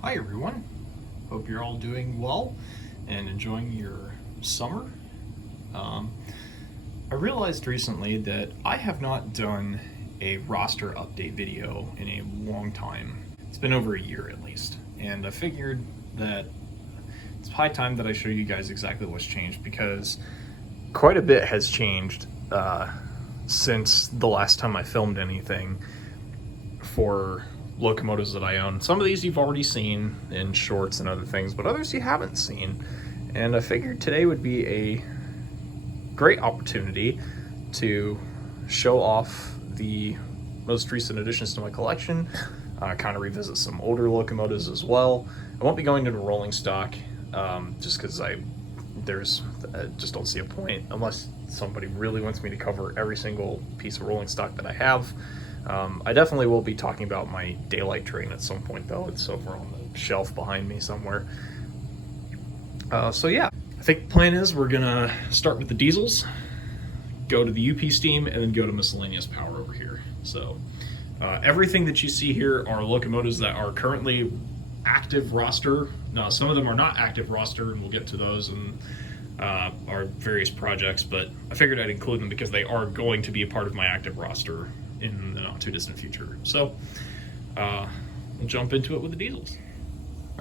Hi everyone, hope you're all doing well and enjoying your summer. Um, I realized recently that I have not done a roster update video in a long time. It's been over a year at least, and I figured that it's high time that I show you guys exactly what's changed because quite a bit has changed since the last time I filmed anything for locomotives that I own. Some of these you've already seen in shorts and other things, but others you haven't seen. And I figured today would be a great opportunity to show off the most recent additions to my collection, kind of revisit some older locomotives as well. I won't be going into rolling stock just because I just don't see a point unless somebody really wants me to cover every single piece of rolling stock that I have. I definitely will be talking about my daylight train at some point, though. It's over on the shelf behind me somewhere. So yeah, I think the plan is we're gonna start with the diesels, go to the UP steam, and then go to miscellaneous power over here. So everything that you see here are locomotives that are currently active roster. Now, some of them are not active roster, and we'll get to those in our various projects, but I figured I'd include them because they are going to be a part of my active roster in the not too distant future. So we'll jump into it with the diesels.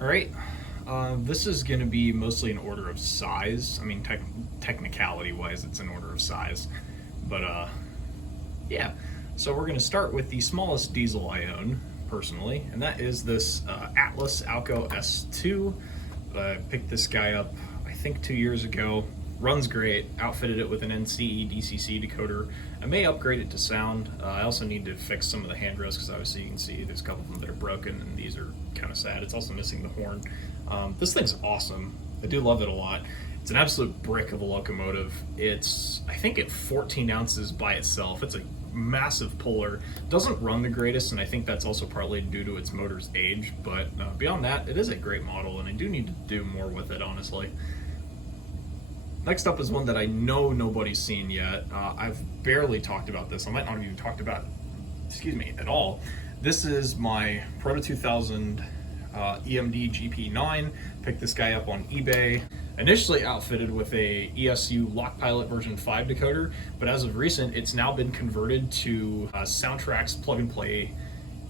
All right, this is going to be mostly in order of size. I mean, technicality wise, it's in order of size, but yeah. So we're going to start with the smallest diesel I own personally, and that is this Atlas Alco S2. I picked this guy up I think 2 years ago. Runs great, outfitted it with an NCE DCC decoder. I may upgrade it to sound. I also need to fix some of the handrails because obviously you can see there's a couple of them that are broken and these are kind of sad. It's also missing the horn. This thing's awesome. I do love it a lot. It's an absolute brick of a locomotive. It's, I think, at 14 ounces by itself. It's a massive puller. Doesn't run the greatest, and I think that's also partly due to its motor's age, but beyond that, it is a great model, and I do need to do more with it, honestly. Next up is one that I know nobody's seen yet. I've barely talked about this. I might not have even talked about it, at all. This is my Proto 2000 EMD GP9. Picked this guy up on eBay. Initially outfitted with a ESU Lock Pilot version 5 decoder, but as of recent, it's now been converted to Soundtrack's Plug and Play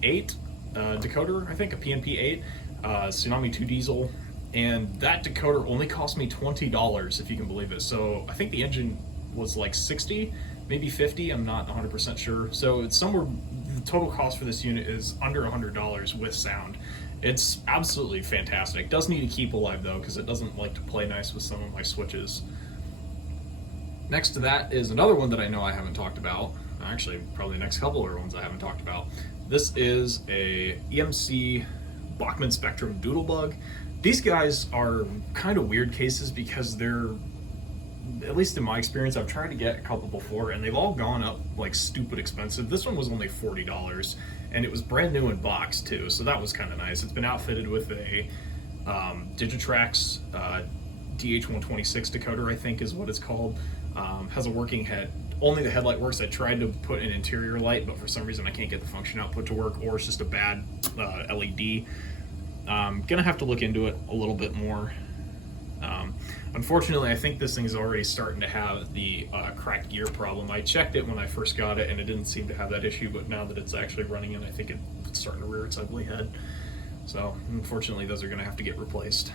8 decoder, I think, a PNP 8, Tsunami 2 diesel. And that decoder only cost me $20, if you can believe it. So I think the engine was like 60, maybe 50, I'm not 100% sure. So it's somewhere, the total cost for this unit is under $100 with sound. It's absolutely fantastic. Does need to keep alive though, because it doesn't like to play nice with some of my switches. Next to that is another one that I know I haven't talked about. Actually, probably the next couple of ones I haven't talked about. This is a EMC Bachmann Spectrum Doodlebug. These guys are kind of weird cases because they're, at least in my experience, I've tried to get a couple before and they've all gone up like stupid expensive. This one was only $40 and it was brand new in box too, so that was kind of nice. It's been outfitted with a Digitrax DH126 decoder, I think is what it's called. Has a working head. Only the headlight works. I tried to put an interior light, but for some reason I can't get the function output to work, or it's just a bad LED. Gonna have to look into it a little bit more. Unfortunately, I think this thing is already starting to have the cracked gear problem. I checked it when I first got it and it didn't seem to have that issue, but now that it's actually running in, I think it's starting to rear its ugly head. So unfortunately, those are gonna have to get replaced.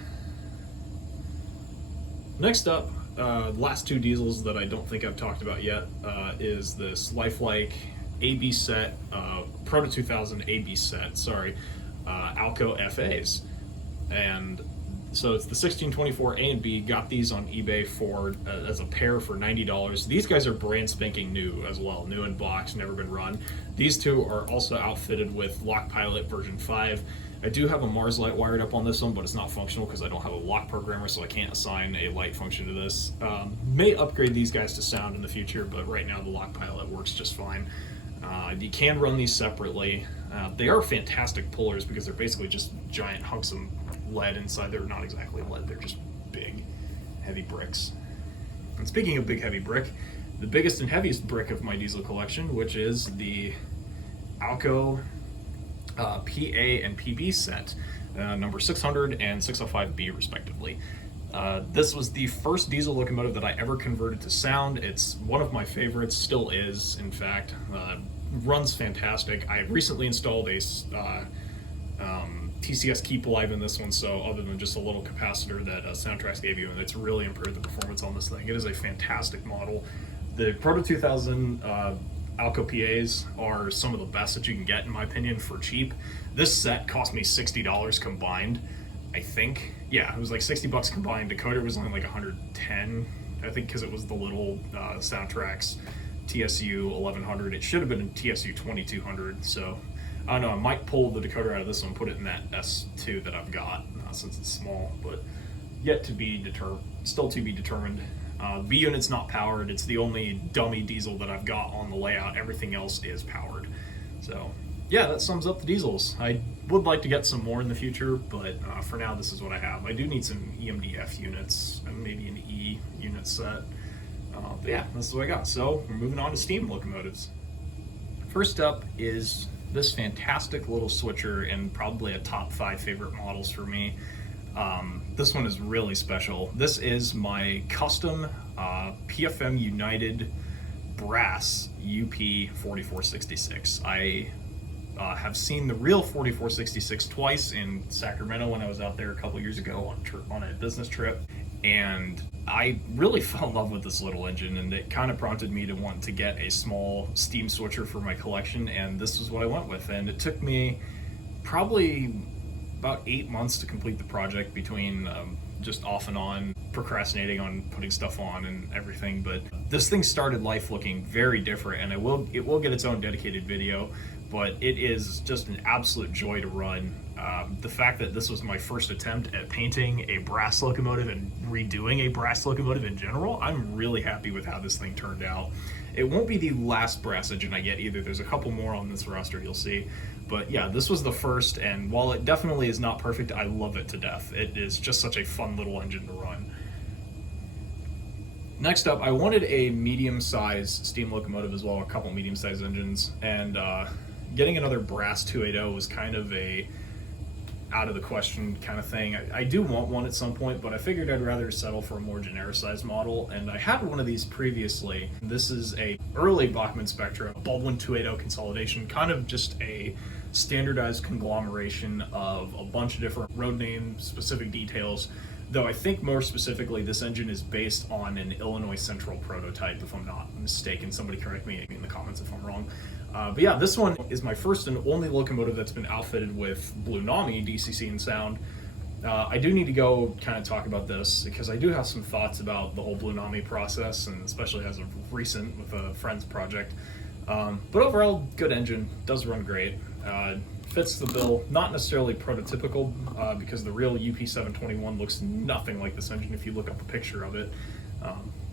Next up, last two diesels that I don't think I've talked about yet is this Lifelike AB set, Proto 2000 AB set, sorry, Alco FAs. And so it's the 1624 A and B. Got these on eBay for as a pair for $90. These guys are brand spanking new as well, new in box, never been run. These two are also outfitted with Lock Pilot version 5. I do have a Mars light wired up on this one, but it's not functional because I don't have a lock programmer, so I can't assign a light function to this. May upgrade these guys to sound in the future, but right now the Lock Pilot works just fine. You can run these separately. They are fantastic pullers because they're basically just giant hunks of lead inside. They're not exactly lead, they're just big, heavy bricks. And speaking of big, heavy brick, the biggest and heaviest brick of my diesel collection, which is the Alco PA and PB set, number 600 and 605B respectively. This was the first diesel locomotive that I ever converted to sound. It's one of my favorites, still is, in fact. Runs fantastic. I recently installed a TCS Keep Alive in this one, so other than just a little capacitor that Soundtracks gave you, and it's really improved the performance on this thing. It is a fantastic model. The Proto 2000 Alco PAs are some of the best that you can get, in my opinion, for cheap. This set cost me $60 combined, I think. Yeah, it was like 60 bucks combined. Decoder was only like 110, I think, because it was the little Soundtracks TSU 1100. It should have been a TSU 2200, so I don't know, I might pull the decoder out of this one and put it in that S2 that I've got, since it's small, but yet to be still to be determined. V unit's not powered. It's the only dummy diesel that I've got on the layout. Everything else is powered. So yeah, that sums up the diesels. I would like to get some more in the future, but for now, this is what I have. I do need some EMDF units and maybe an E unit set. But yeah, this is what I got. So we're moving on to steam locomotives. First up is this fantastic little switcher and probably a top 5 favorite models for me. This one is really special. This is my custom PFM United brass UP 4466. I have seen the real 4466 twice in Sacramento when I was out there a couple years ago on a business trip, and I really fell in love with this little engine, and it kind of prompted me to want to get a small steam switcher for my collection, and this is what I went with. And it took me probably about 8 months to complete the project, between just off and on procrastinating on putting stuff on and everything. But this thing started life looking very different, and it will get its own dedicated video, but it is just an absolute joy to run. The fact that this was my first attempt at painting a brass locomotive and redoing a brass locomotive in general, I'm really happy with how this thing turned out. It won't be the last brass engine I get either. There's a couple more on this roster, you'll see. But yeah, this was the first, and while it definitely is not perfect, I love it to death. It is just such a fun little engine to run. Next up, I wanted a medium-sized steam locomotive as well, a couple medium-sized engines, and getting another brass 280 was kind of a out of the question kind of thing. I do want one at some point, but I figured I'd rather settle for a more genericized model, and I had one of these previously. This is a early Bachmann Spectra Baldwin 280 consolidation, kind of just a standardized conglomeration of a bunch of different road name specific details, though I think more specifically this engine is based on an Illinois Central prototype, if I'm not mistaken. Somebody correct me in the comments if I'm wrong. But yeah, this one is my first and only locomotive that's been outfitted with Blue Nami DCC and sound. I do need to go kind of talk about this, because I do have some thoughts about the whole Blue Nami process, and especially as of recent with a friend's project. But overall, good engine, does run great, fits the bill. Not necessarily prototypical, because the real UP 721 looks nothing like this engine if you look up a picture of it.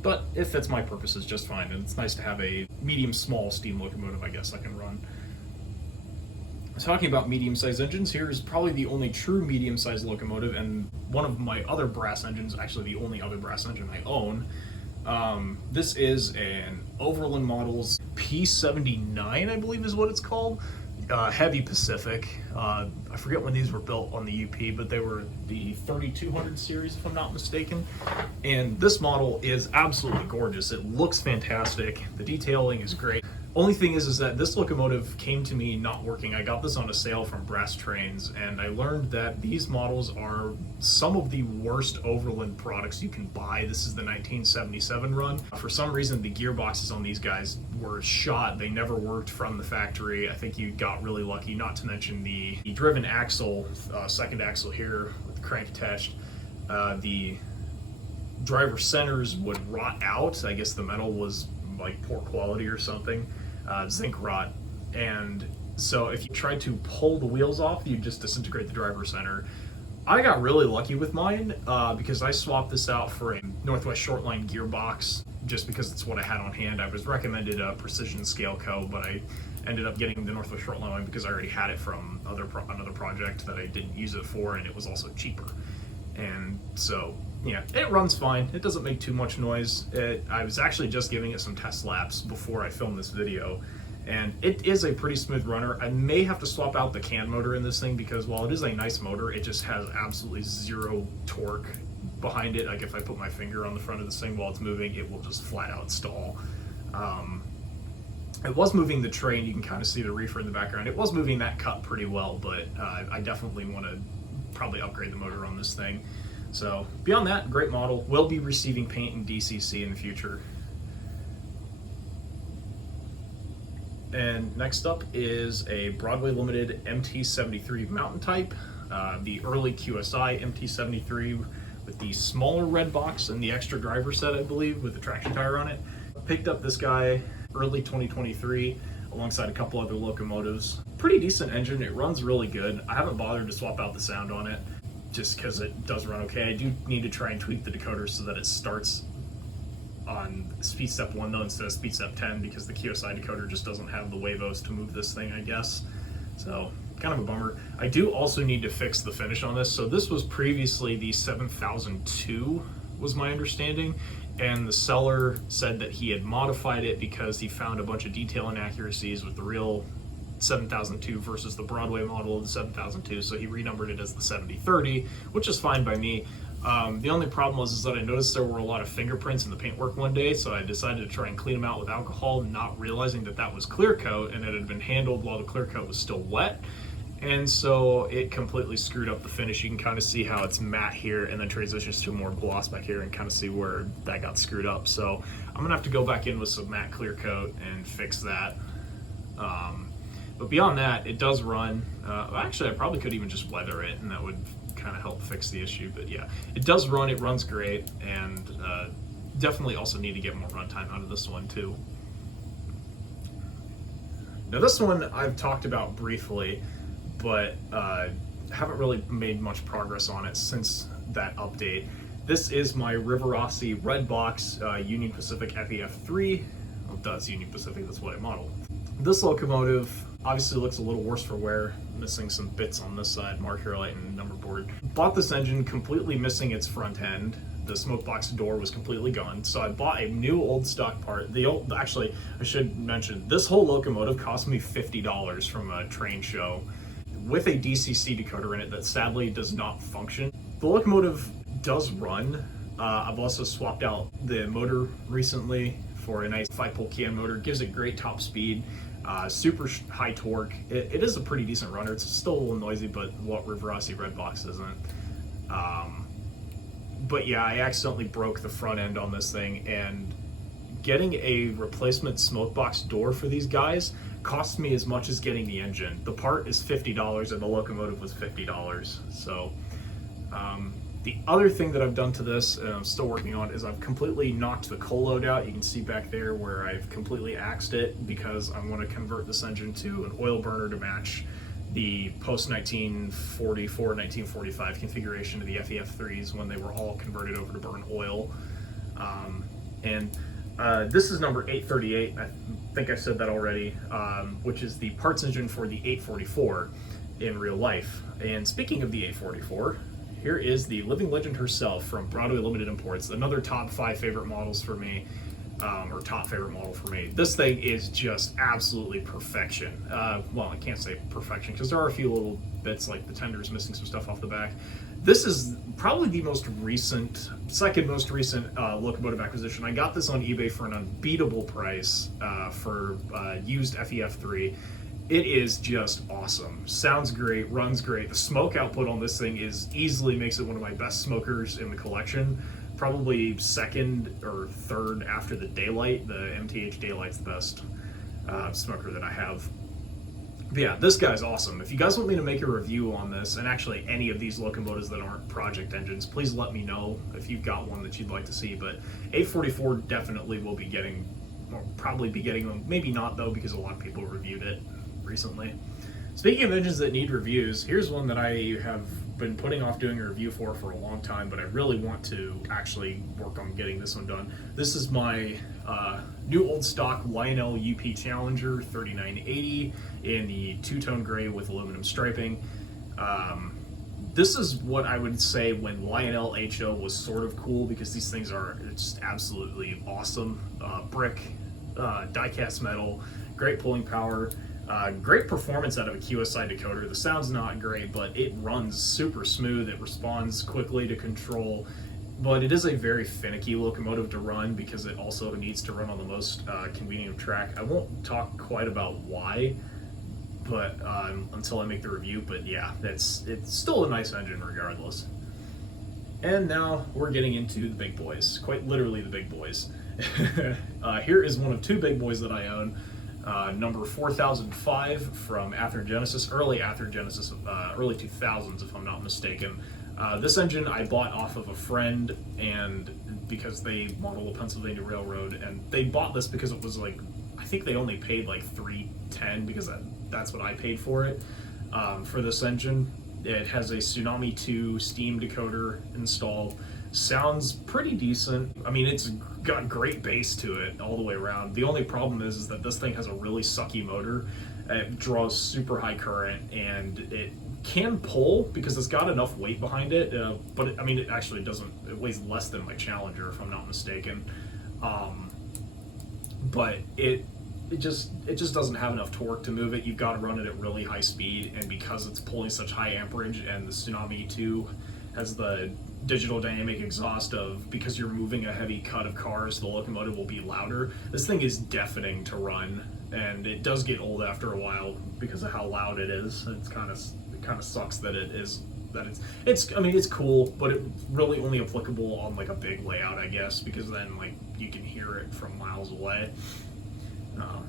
But it fits my purposes just fine, and it's nice to have a medium-small steam locomotive, I guess, I can run. Talking about medium-sized engines, here's probably the only true medium-sized locomotive, and one of my other brass engines, actually the only other brass engine I own. This is an Overland Models P79, I believe is what it's called. Heavy Pacific. I forget when these were built on the UP, but they were the 3200 series, if I'm not mistaken. And this model is absolutely gorgeous. It looks fantastic. The detailing is great. Only thing is that this locomotive came to me not working. I got this on a sale from Brass Trains, and I learned that these models are some of the worst Overland products you can buy. This is the 1977 run. For some reason, the gearboxes on these guys were shot. They never worked from the factory. I think you got really lucky, not to mention the driven axle, second axle here with the crank attached. The driver centers would rot out. I guess the metal was like poor quality or something, zinc rot, and so if you tried to pull the wheels off, you just disintegrate the driver center. I got really lucky with mine, because I swapped this out for a Northwest Shortline gearbox, just because it's what I had on hand. I was recommended a Precision Scale Co., but I ended up getting the Northwest Shortline one because I already had it from another project that I didn't use it for, and it was also cheaper. And so yeah, it runs fine. It doesn't make too much noise. I was actually just giving it some test laps before I filmed this video, and it is a pretty smooth runner. I may have to swap out the can motor in this thing because while it is a nice motor, it just has absolutely zero torque behind it. Like if I put my finger on the front of this thing while it's moving, it will just flat out stall. It was moving the train. You can kind of see the reefer in the background. It was moving that cut pretty well, but I definitely want to probably upgrade the motor on this thing. So beyond that, great model. Will be receiving paint and DCC in the future. And next up is a Broadway Limited MT73 mountain type, the early QSI MT73 with the smaller red box and the extra driver set, I believe, with the traction tire on it. I picked up this guy early 2023 alongside a couple other locomotives. Pretty decent engine, it runs really good. I haven't bothered to swap out the sound on it just because it does run okay. I do need to try and tweak the decoder so that it starts on speed step 1 though instead of speed step 10 because the QSI decoder just doesn't have the wavos to move this thing, I guess. So kind of a bummer. I do also need to fix the finish on this. So this was previously the 7002 was my understanding, and the seller said that he had modified it because he found a bunch of detail inaccuracies with the real 7002 versus the Broadway model of the 7002, so he renumbered it as the 7030, which is fine by me. The only problem was that I noticed there were a lot of fingerprints in the paintwork one day, so I decided to try and clean them out with alcohol, not realizing that that was clear coat and it had been handled while the clear coat was still wet. And so it completely screwed up the finish. You can kind of see how it's matte here and then transitions to more gloss back here and kind of see where that got screwed up. So I'm gonna have to go back in with some matte clear coat and fix that. But beyond that, it does run. Actually, I probably could even just weather it and that would kind of help fix the issue. But yeah, it does run, it runs great, and definitely also need to get more runtime out of this one too. Now this one I've talked about briefly, but haven't really made much progress on it since that update. This is my Riverossi Red Box Union Pacific FEF3. Well, it does Union Pacific, that's what I modeled. This locomotive obviously looks a little worse for wear, missing some bits on this side, marker light and number board. Bought this engine completely missing its front end. The smoke box door was completely gone, so I bought a new old stock part. Actually, I should mention, this whole locomotive cost me $50 from a train show with a DCC decoder in it that sadly does not function. The locomotive does run. I've also swapped out the motor recently for a nice 5-pole can motor. Gives it great top speed. Super high torque. It is a pretty decent runner. It's still a little noisy, but what Riverossi Red Box isn't. But yeah, I accidentally broke the front end on this thing, and getting a replacement smoke box door for these guys cost me as much as getting the engine. The part is $50 and the locomotive was $50. So the other thing that I've done to this, and I'm still working on, is I've completely knocked the coal load out. You can see back there where I've completely axed it because I want to convert this engine to an oil burner to match the post-1944, 1945 configuration of the FEF3s when they were all converted over to burn oil. This is number 838, I think I said that already, which is the parts engine for the 844 in real life. And speaking of the 844, here is the living legend herself from Broadway Limited Imports, another top 5 favorite models for me, or top favorite model for me. This thing is just absolutely perfection. Well, I can't say perfection because there are a few little bits like the tenders missing some stuff off the back. This is probably the second most recent locomotive acquisition. I got this on eBay for an unbeatable price for used FEF3. It is just awesome. Sounds great, runs great. The smoke output on this thing easily makes it one of my best smokers in the collection. Probably second or third after the Daylight. The MTH Daylight's the best smoker that I have. But yeah, this guy's awesome. If you guys want me to make a review on this, and actually any of these locomotives that aren't project engines, please let me know if you've got one that you'd like to see. But 844 definitely will be getting, or probably be getting them. Maybe not though, because a lot of people reviewed it recently. Speaking of engines that need reviews, here's one that I have been putting off doing a review for a long time, but I really want to actually work on getting this one done. This is my new old stock Lionel UP Challenger 3980 in the two-tone gray with aluminum striping. This is what I would say when Lionel HO was sort of cool, because these things are just absolutely awesome. Brick, die-cast metal, great pulling power, great performance out of a QSI decoder. The sound's not great, but it runs super smooth. It responds quickly to control, but it is a very finicky locomotive to run because it also needs to run on the most convenient track. I won't talk quite about why, but until I make the review. But yeah, it's still a nice engine regardless. And now we're getting into the big boys, quite literally the big boys. Here is one of two big boys that I own. Number 4005 from Atherogenesis, early 2000s if I'm not mistaken. This engine I bought off of a friend, and because they model the Pennsylvania Railroad, and they bought this because it was like, I think they only paid like $310 because that's what I paid for it, for this engine. It has a Tsunami 2 steam decoder installed. Sounds pretty decent. I mean, it's got great bass to it all the way around. The only problem is that this thing has a really sucky motor. It draws super high current, and it can pull because it's got enough weight behind it, but I mean, it actually doesn't. It weighs less than my Challenger, if I'm not mistaken. But it just doesn't have enough torque to move it. You've got to run it at really high speed, and because it's pulling such high amperage, and the Tsunami 2 has the digital dynamic exhaust of, because you're moving a heavy cut of cars, the locomotive will be louder. This thing is deafening to run, and it does get old after a while because of how loud it is. It kind of sucks that it's I mean, it's cool, but it's really only applicable on like a big layout, I guess, because then like you can hear it from miles away.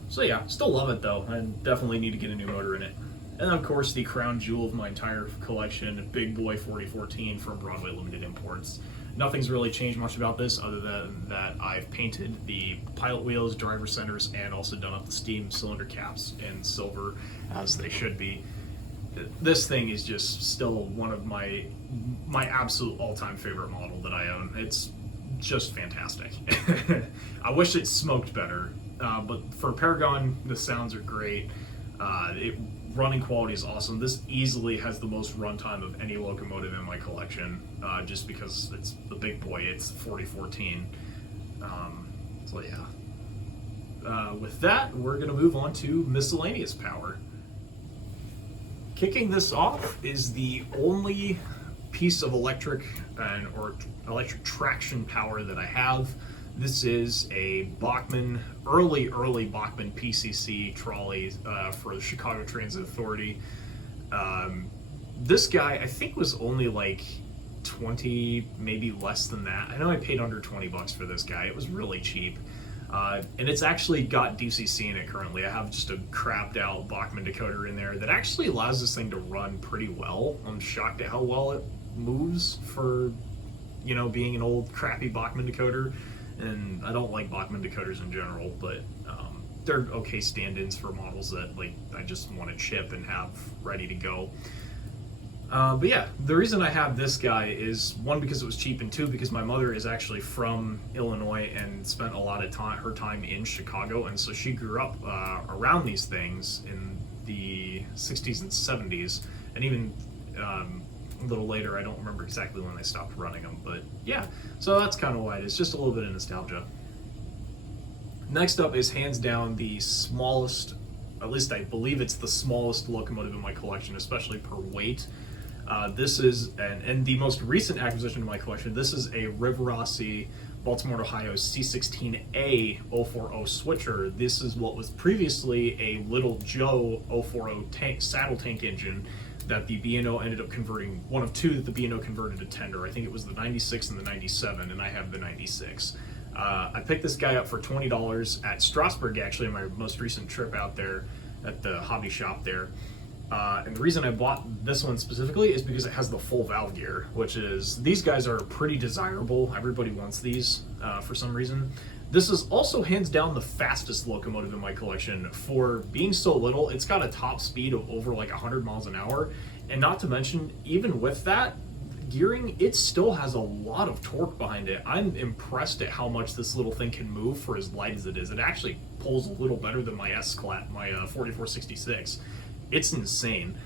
So yeah, still love it though, and definitely need to get a new motor in it. And of course, the crown jewel of my entire collection, Big Boy 4014 from Broadway Limited Imports. Nothing's really changed much about this other than that I've painted the pilot wheels, driver centers, and also done up the steam cylinder caps in silver, as they should be. This thing is just still one of my absolute all-time favorite model that I own. It's just fantastic. I wish it smoked better, but for Paragon, the sounds are great. Running quality is awesome. This easily has the most runtime of any locomotive in my collection, just because it's the big boy. It's 4014. So yeah. With that, we're going to move on to miscellaneous power. Kicking this off is the only piece of electric or electric traction power that I have. This is a Bachmann, early Bachmann PCC trolley for the Chicago Transit Authority. This guy, I think, was only like 20, maybe less than that. I know I paid under 20 bucks for this guy. It was really cheap. And it's actually got DCC in it currently. I have just a crapped out Bachmann decoder in there that actually allows this thing to run pretty well. I'm shocked at how well it moves for, being an old crappy Bachmann decoder. And I don't like Bachmann decoders in general, but they're okay stand-ins for models that I just want to chip and have ready to go. But yeah, the reason I have this guy is, one, because it was cheap, and two, because my mother is actually from Illinois and spent a lot of her time in Chicago, and so she grew up around these things in the 60s and 70s, and even a little later. I don't remember exactly when they stopped running them, but yeah, so that's kind of why it is, just a little bit of nostalgia. Next up is hands down the smallest, at least I believe it's the smallest locomotive in my collection, especially per weight. This is, and the most recent acquisition in my collection, this is a Rivarossi Baltimore, Ohio C16A 040 switcher. This is what was previously a Little Joe 040 saddle tank engine that the B&O ended up converting, one of two that the B&O converted to tender. I think it was the 96 and the 97, and I have the 96. I picked this guy up for $20 at Strasburg, actually, on my most recent trip out there at the hobby shop there. And the reason I bought this one specifically is because it has the full valve gear, which is, these guys are pretty desirable. Everybody wants these for some reason. This is also hands down the fastest locomotive in my collection. For being so little, it's got a top speed of over like 100 miles an hour. And not to mention, even with that gearing, it still has a lot of torque behind it. I'm impressed at how much this little thing can move for as light as it is. It actually pulls a little better than my S-Clat, my 4466. It's insane.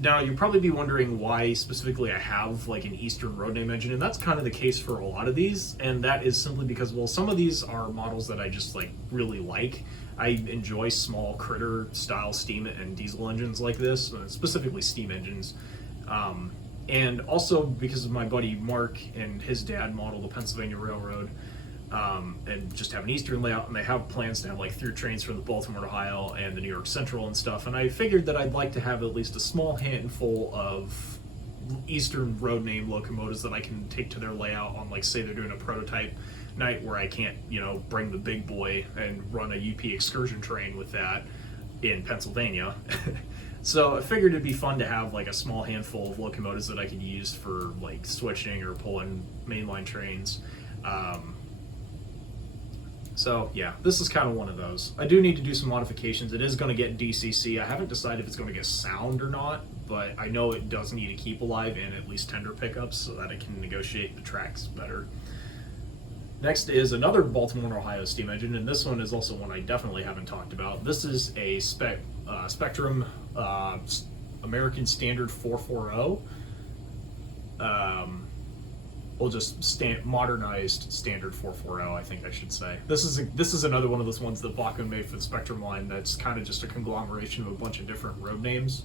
Now, you'll probably be wondering why specifically I have like an Eastern road name engine, and that's kind of the case for a lot of these, and that is simply because, well, some of these are models that I just like really like. I enjoy small critter style steam and diesel engines like this, specifically steam engines. And also because of my buddy Mark and his dad model the Pennsylvania Railroad, and just have an Eastern layout, and they have plans to have like through trains from the Baltimore, Ohio, and the New York Central and stuff. And I figured that I'd like to have at least a small handful of Eastern road name locomotives that I can take to their layout on, like, say they're doing a prototype night where I can't, bring the big boy and run a UP excursion train with that in Pennsylvania. So I figured it'd be fun to have like a small handful of locomotives that I could use for like switching or pulling mainline trains. So yeah, this is kind of one of those. I do need to do some modifications. It is going to get DCC. I haven't decided if it's going to get sound or not, but I know it does need to keep alive and at least tender pickups so that it can negotiate the tracks better. Next is another Baltimore, Ohio steam engine, and this one is also one I definitely haven't talked about. This is a Spectrum American Standard 440. Well, just modernized standard 440, I think I should say. This is another one of those ones that Bachmann made for the Spectrum line that's kind of just a conglomeration of a bunch of different road names.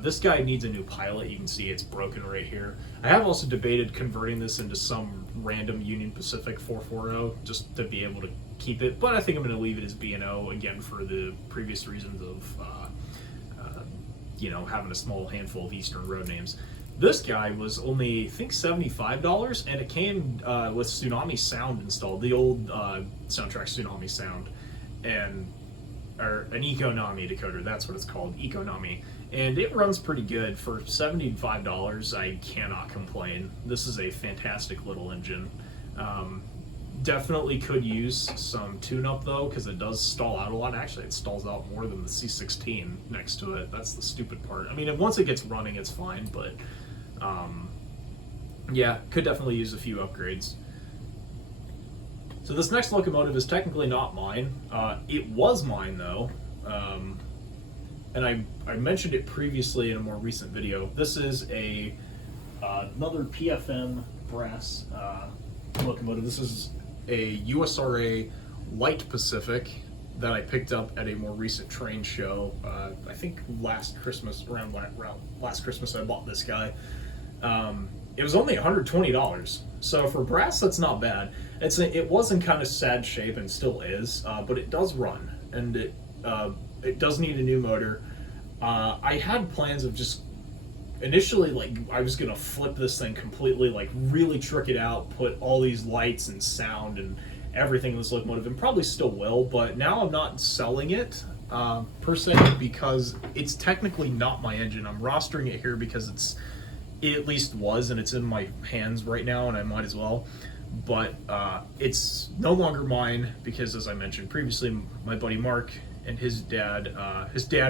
This guy needs a new pilot. You can see it's broken right here. I have also debated converting this into some random Union Pacific 440 just to be able to keep it, but I think I'm going to leave it as B&O again for the previous reasons of having a small handful of Eastern road names. This guy was only, I think, $75, and it came with Tsunami Sound installed, the old soundtrack Tsunami Sound, or an Econami decoder, that's what it's called, Econami. And it runs pretty good. For $75, I cannot complain. This is a fantastic little engine. Definitely could use some tune-up though, because it does stall out a lot. Actually, it stalls out more than the C16 next to it. That's the stupid part. I mean, once it gets running, it's fine, but yeah, could definitely use a few upgrades. So this next locomotive is technically not mine. It was mine though, and I mentioned it previously in a more recent video. This is another PFM brass locomotive. This is a USRA Light Pacific that I picked up at a more recent train show. I think last Christmas, around last Christmas, I bought this guy. It was only $120, so for brass, that's not bad. It was in kind of sad shape and still is, but it does run, and it does need a new motor. I had plans of just initially, like, I was gonna flip this thing completely, like really trick it out, put all these lights and sound and everything in this locomotive, and probably still will, but now I'm not selling it per se, because it's technically not my engine. I'm rostering it here because it at least was, and it's in my hands right now, and I might as well. But it's no longer mine because, as I mentioned previously, my buddy Mark and his dad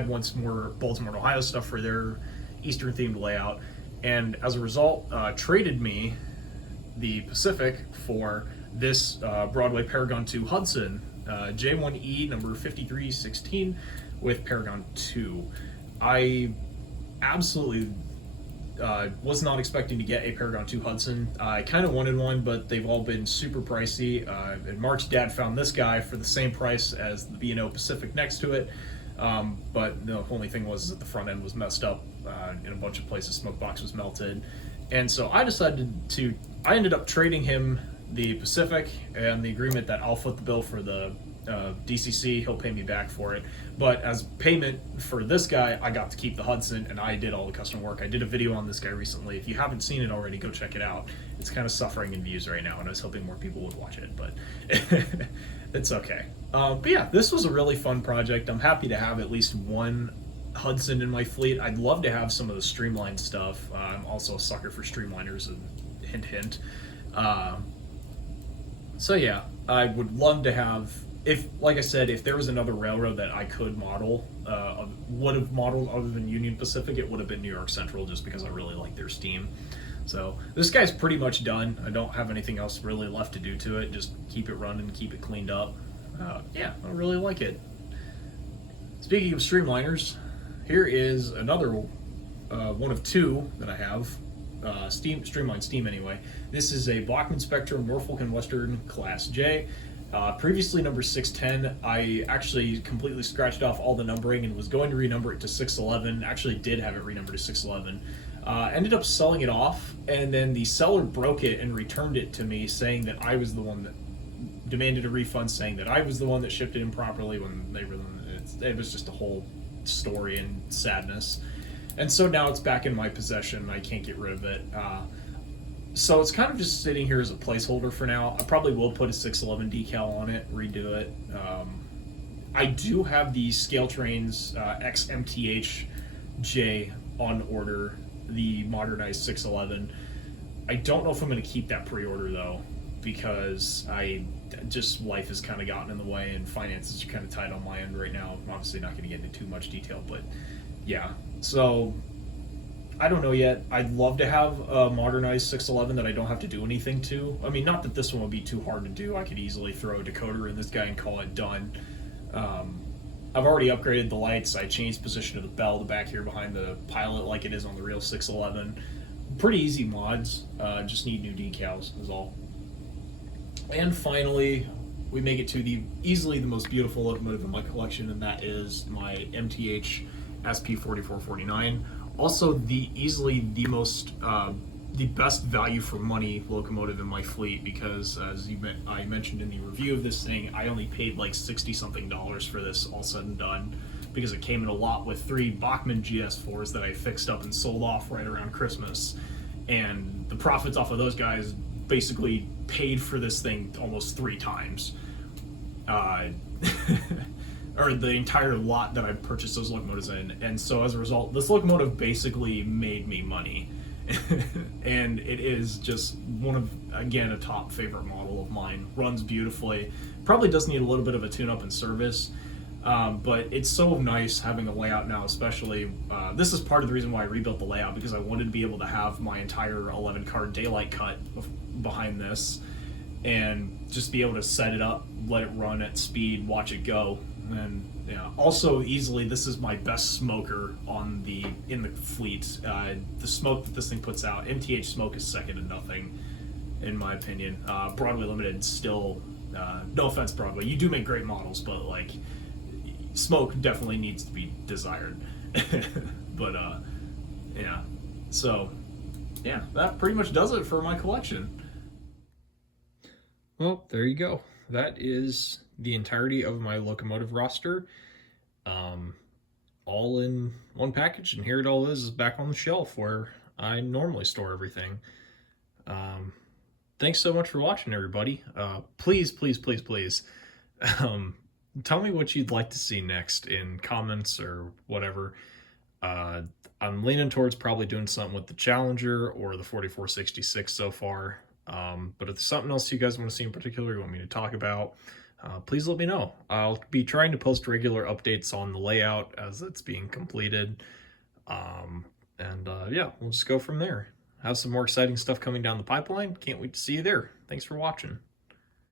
wants more Baltimore, Ohio stuff for their Eastern themed layout, and as a result traded me the Pacific for this Broadway Paragon 2 Hudson J1E number 5316 with Paragon 2. I absolutely was not expecting to get a Paragon 2 Hudson. I kind of wanted one, but they've all been super pricey, and Mark's dad found this guy for the same price as the B&O Pacific next to it. But the only thing was that the front end was messed up in a bunch of places. Smoke box was melted, and so I ended up trading him the Pacific and the agreement that I'll foot the bill for the DCC. He'll pay me back for it, but as payment for this guy, I got to keep the Hudson, and I did all the custom work. I did a video on this guy recently. If you haven't seen it already, go check it out. It's kind of suffering in views right now, and I was hoping more people would watch it, but it's okay. But yeah, this was a really fun project. I'm happy to have at least one Hudson in my fleet. I'd love to have some of the streamlined stuff. I'm also a sucker for streamliners, and hint hint. So yeah, I would love to have, like I said, if there was another railroad that I could model, would have modeled other than Union Pacific, it would have been New York Central, just because I really like their steam. So this guy's pretty much done. I don't have anything else really left to do to it. Just keep it running, keep it cleaned up. Yeah, I really like it. Speaking of streamliners, here is another one of two that I have. Streamline Steam anyway. This is a Bachmann Spectrum Norfolk and Western Class J. Previously number 610. I actually completely scratched off all the numbering and was going to renumber it to 611. Actually did have it renumbered to 611. Ended up selling it off, and then the seller broke it and returned it to me, saying that I was the one that demanded a refund, saying that I was the one that shipped it improperly when they were. It was just a whole story and sadness. And so now it's back in my possession. I can't get rid of it. So it's kind of just sitting here as a placeholder for now. I probably will put a 611 decal on it, redo it. I do have the Scale Trains XMTH-J on order, the modernized 611. I don't know if I'm going to keep that pre-order though, because life has kind of gotten in the way and finances are kind of tight on my end right now. I'm obviously not going to get into too much detail, but yeah. So I don't know yet. I'd love to have a modernized 611 that I don't have to do anything to. I mean, not that this one would be too hard to do. I could easily throw a decoder in this guy and call it done. I've already upgraded the lights. I changed position of the bell, the back here behind the pilot, like it is on the real 611. Pretty easy mods. Just need new decals is all. And finally, we make it to easily the most beautiful locomotive in my collection, and that is my MTH SP4449. Also, easily the most the best value for money locomotive in my fleet, because as I mentioned in the review of this thing, I only paid like $60 something for this, all said and done, because it came in a lot with 3 Bachmann GS4s that I fixed up and sold off right around Christmas, and the profits off of those guys basically paid for this thing almost 3 times. Or the entire lot that I purchased those locomotives in. And so as a result, this locomotive basically made me money. And it is just one of, again, a top favorite model of mine. Runs beautifully. Probably does need a little bit of a tune-up and service. But it's so nice having a layout now, especially. This is part of the reason why I rebuilt the layout, because I wanted to be able to have my entire 11-card daylight cut behind this and just be able to set it up, let it run at speed, watch it go. And yeah, also easily, this is my best smoker in the fleet. The smoke that this thing puts out, MTH smoke, is second to nothing, in my opinion. Broadway Limited still, no offense Broadway, you do make great models, but like, smoke definitely needs to be desired. But yeah, so yeah, that pretty much does it for my collection. Well, there you go. That is the entirety of my locomotive roster, all in one package, and here it all is back on the shelf where I normally store everything. Thanks so much for watching, everybody. Please, please, please, please, tell me what you'd like to see next in comments or whatever. I'm leaning towards probably doing something with the Challenger or the 4466 so far. But if there's something else you guys want to see in particular, you want me to talk about, please let me know. I'll be trying to post regular updates on the layout as it's being completed. Yeah, we'll just go from there. Have some more exciting stuff coming down the pipeline. Can't wait to see you there. Thanks for watching.